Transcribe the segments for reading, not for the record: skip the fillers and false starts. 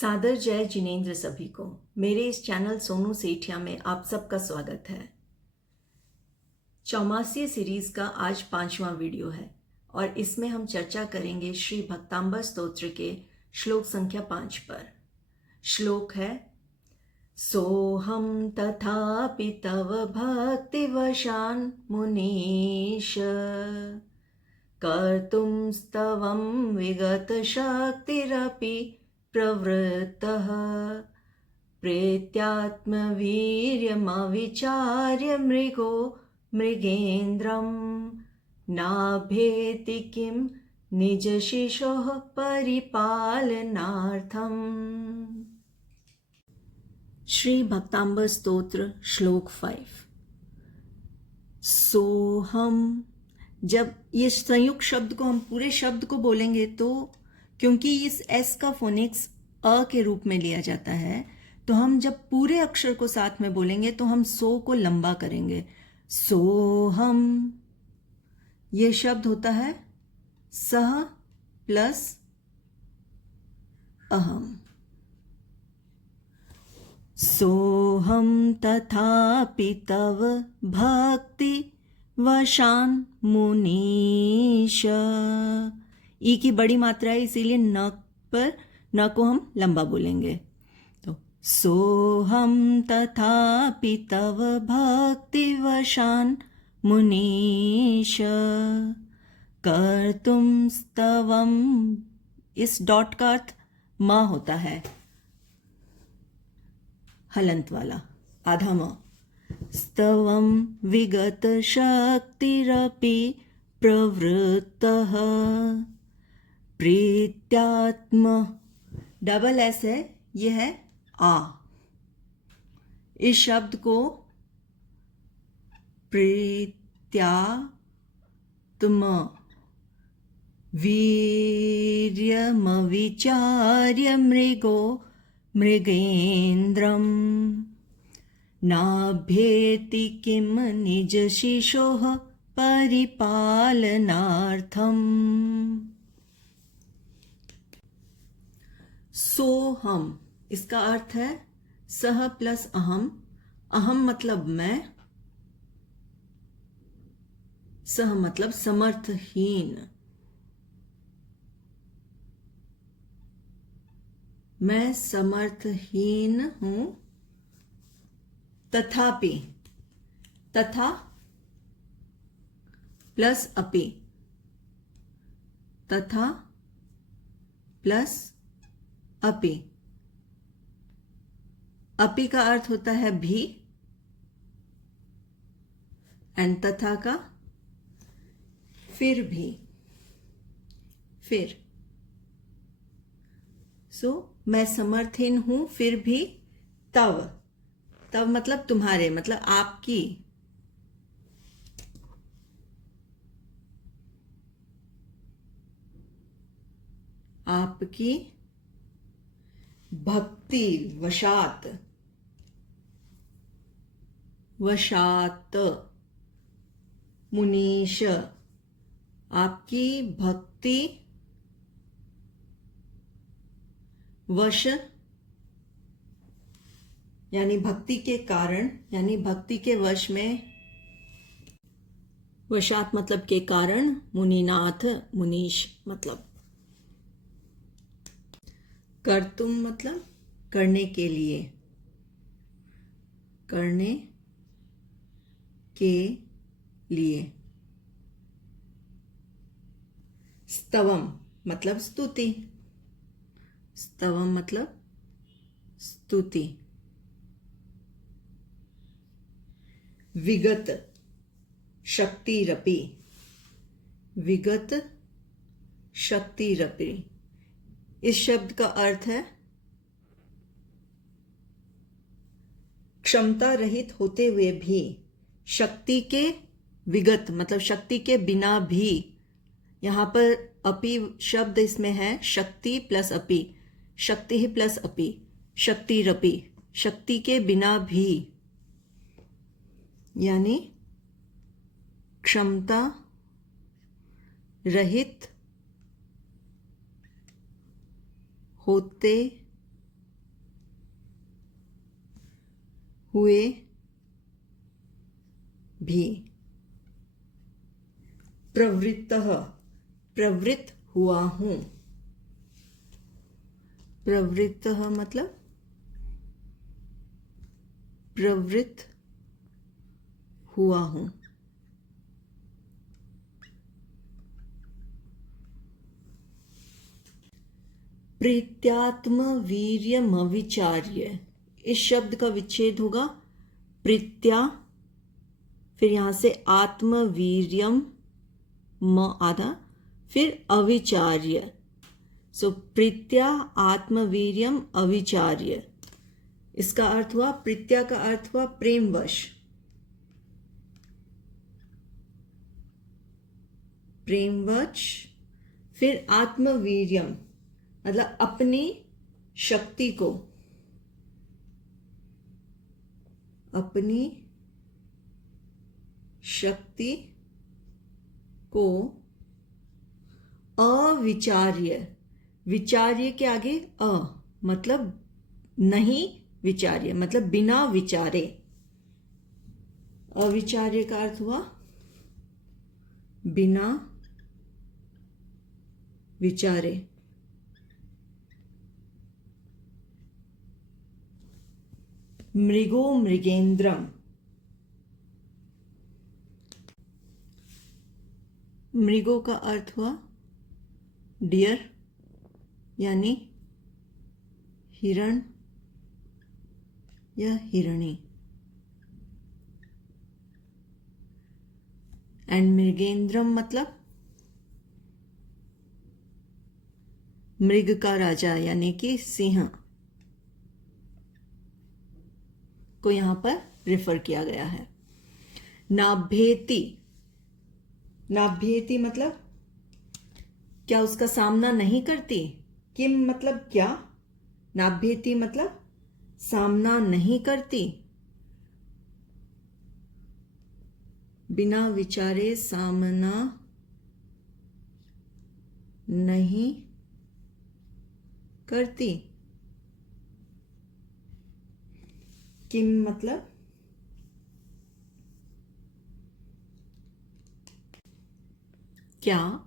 सादर जय जिनेंद्र सभी को। मेरे इस चैनल सोनू सेठिया में आप सबका स्वागत है। चौमासी सीरीज का आज 5वां वीडियो है और इसमें हम चर्चा करेंगे श्री भक्तांबर स्तोत्र के श्लोक संख्या 5 पर। श्लोक है, सोहम तथापि तव भक्तिवशान् मुनीश कर्तुं स्तवं विगत शक्तिरपि प्रवृत्तः प्रेत्यात्मवीर्यमविचार्य मृगो मृगेन्द्रं नाभेति किं निजशिशोः परिपालनार्थम्। श्री भक्तांबर स्तोत्र श्लोक 5। सोहम, जब ये संयुक्त शब्द को हम पूरे शब्द को बोलेंगे तो क्योंकि इस एस का फोनिक्स अ के रूप में लिया जाता है, तो हम जब पूरे अक्षर को साथ में बोलेंगे तो हम सो को लंबा करेंगे। सोहम, ये शब्द होता है सह प्लस अहम। सोहम तथापि तव भक्ति वशान मुनीश। ई की बड़ी मात्रा है, इसीलिए न पर न को हम लंबा बोलेंगे। तो सोहम तथापि तव भक्ति वशान मुनीश कर्तुम स्तवम। इस डॉट का अर्थ म होता है, हलंत वाला आधा म। स्तवं विगत शक्तिरपि प्रवृत्तः प्रीत्यात्म, डबल एस है, यह है आ। इस शब्द को प्रीत्यात्म वीर्यमविचार्य मृगो मृगेन्द्रं नाभ्येति किं निजशिशोः परिपालनार्थम्। सोहम, इसका अर्थ है सह प्लस अहम। अहम मतलब मैं, सह मतलब समर्थहीन। मैं समर्थहीन हूं। तथापि, तथा प्लस अपि, तथा प्लस अपि। अपि का अर्थ होता है भी, एंड तथा का फिर भी, फिर। सो मैं समर्थहीन हूं फिर भी तव, तव मतलब तुम्हारे, मतलब आपकी। आपकी भक्ति वशात, वशात मुनीश, आपकी भक्ति वश यानी भक्ति के कारण, यानी भक्ति के वश में। वशात मतलब के कारण, मुनिनाथ मुनीश मतलब। कर्तुम मतलब करने के लिए, करने के लिए। स्तवम मतलब स्तुति, स्तवम मतलब स्तुति। विगत शक्तिरपि, विगत शक्तिरपि। इस शब्द का अर्थ है क्षमता रहित होते हुए भी, शक्ति के विगत मतलब शक्ति के बिना भी। यहां पर अपि शब्द इसमें है, शक्ति प्लस अपि, शक्ति ही प्लस अपि, शक्तिरपि, शक्ति के बिना भी, यानी क्षमता रहित होते हुए भी। प्रवृत्तः, प्रवृत्त हुआ हूं। प्रवृत्तः मतलब प्रवृत्त हुआ हूं। प्रीत्यात्म वीर्यमविचार्य, इस शब्द का विच्छेद होगा प्रीत्या, फिर यहां से आत्मवीर्यम म आधा, फिर अविचार्य। सो प्रीत्या आत्मवीर्यम अविचार्य, इसका अर्थ हुआ, प्रीत्या का अर्थ हुआ प्रेमवश, प्रेमवश। फिर आत्मवीर्यम मतलब अपनी शक्ति को, अपनी शक्ति को अविचार्य, विचार्य के आगे अ मतलब नहीं, विचार्य मतलब बिना विचारे। अविचार्य का अर्थ हुआ बिना विचारे। मृगो मृगेंद्रम, मृगो का अर्थ हुआ डियर यानी हिरण या हिरणी, एंड मृगेंद्रम मतलब मृग का राजा यानी कि सिंह को यहां पर रेफर किया गया है। नाभ्येति, नाभ्येति मतलब क्या उसका सामना नहीं करती। किम मतलब क्या, नाभ्येति मतलब सामना नहीं करती, बिना विचारे सामना नहीं करती। किम मतलब क्या,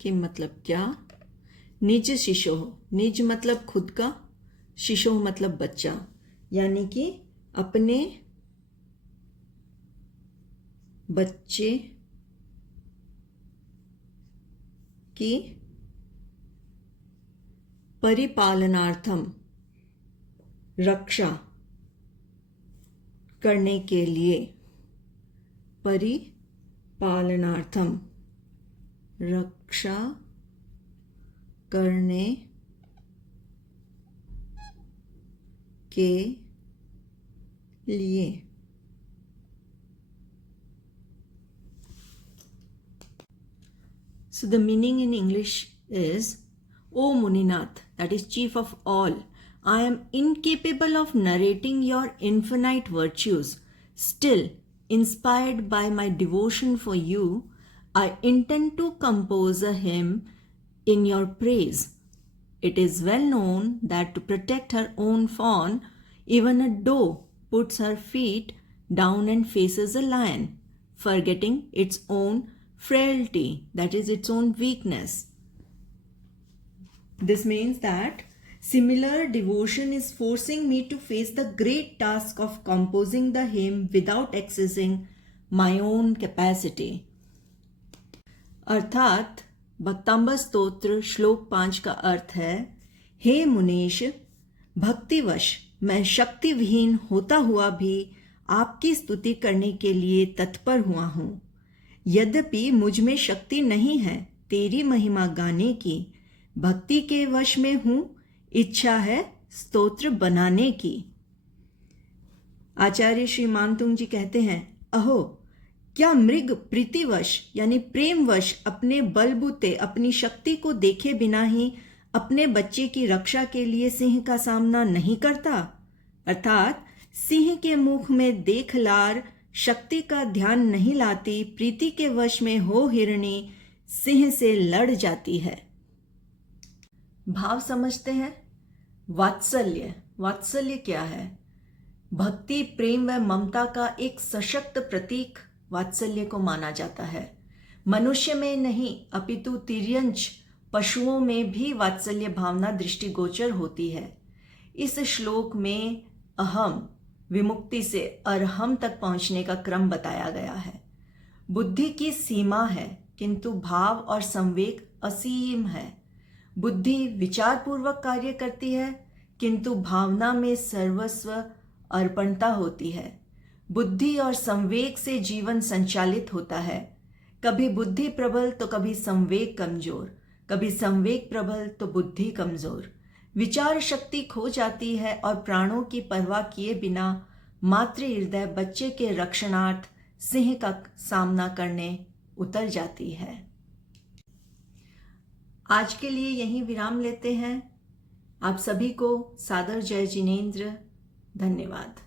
किम मतलब क्या। निज शिशो, निज मतलब खुद का, शिशो मतलब बच्चा, यानी कि अपने बच्चे की परिपालनार्थम, रक्षा करने के लिए, परिपालनार्थम रक्षा करने के लिए। So the meaning in English is, O Muninath, that is chief of all, I am incapable of narrating your infinite virtues. Still, inspired by my devotion for you, I intend to compose a hymn in your praise. It is well known that to protect her own fawn, even a doe puts her feet down and faces a lion, forgetting its own frailty, that is, its own weakness. This means that similar devotion is forcing me to face the great task of composing the hymn without accessing my own capacity. अर्थात भक्तांबर स्तोत्र श्लोक 5 का अर्थ है, हे मुनीश, भक्तिवश मैं शक्ति विहीन होता हुआ भी आपकी स्तुति करने के लिए तत्पर हुआ हूँ। यद्यपि मुझ में शक्ति नहीं है तेरी महिमा गाने की, भक्ति के वश में हूँ, इच्छा है स्तोत्र बनाने की। आचार्य श्री मानतुंग जी कहते हैं, अहो क्या मृग प्रीतिवश यानी प्रेमवश अपने बलबूते अपनी शक्ति को देखे बिना ही अपने बच्चे की रक्षा के लिए सिंह का सामना नहीं करता। अर्थात सिंह के मुख में देख लार शक्ति का ध्यान नहीं लाती, प्रीति के वश में हो हिरणी सिंह से लड़ जाती है। भाव समझते हैं। वात्सल्य, वात्सल्य क्या है? भक्ति, प्रेम व ममता का एक सशक्त प्रतीक वात्सल्य को माना जाता है। मनुष्य में नहीं अपितु तिर्यंच पशुओं में भी वात्सल्य भावना दृष्टिगोचर होती है। इस श्लोक में अहम विमुक्ति से अरहम तक पहुंचने का क्रम बताया गया है। बुद्धि की सीमा है, किंतु भाव और संवेग असीम है। बुद्धि विचारपूर्वक कार्य करती है, किंतु भावना में सर्वस्व अर्पणता होती है। बुद्धि और संवेग से जीवन संचालित होता है। कभी बुद्धि प्रबल तो कभी संवेग कमजोर, कभी संवेग प्रबल तो बुद्धि कमजोर। विचार शक्ति खो जाती है और प्राणों की परवाह किए बिना मातृ हृदय बच्चे के रक्षणार्थ सिंह का सामना करने उतर जाती है। आज के लिए यहीं विराम लेते हैं। आप सभी को सादर जय जिनेंद्र। धन्यवाद।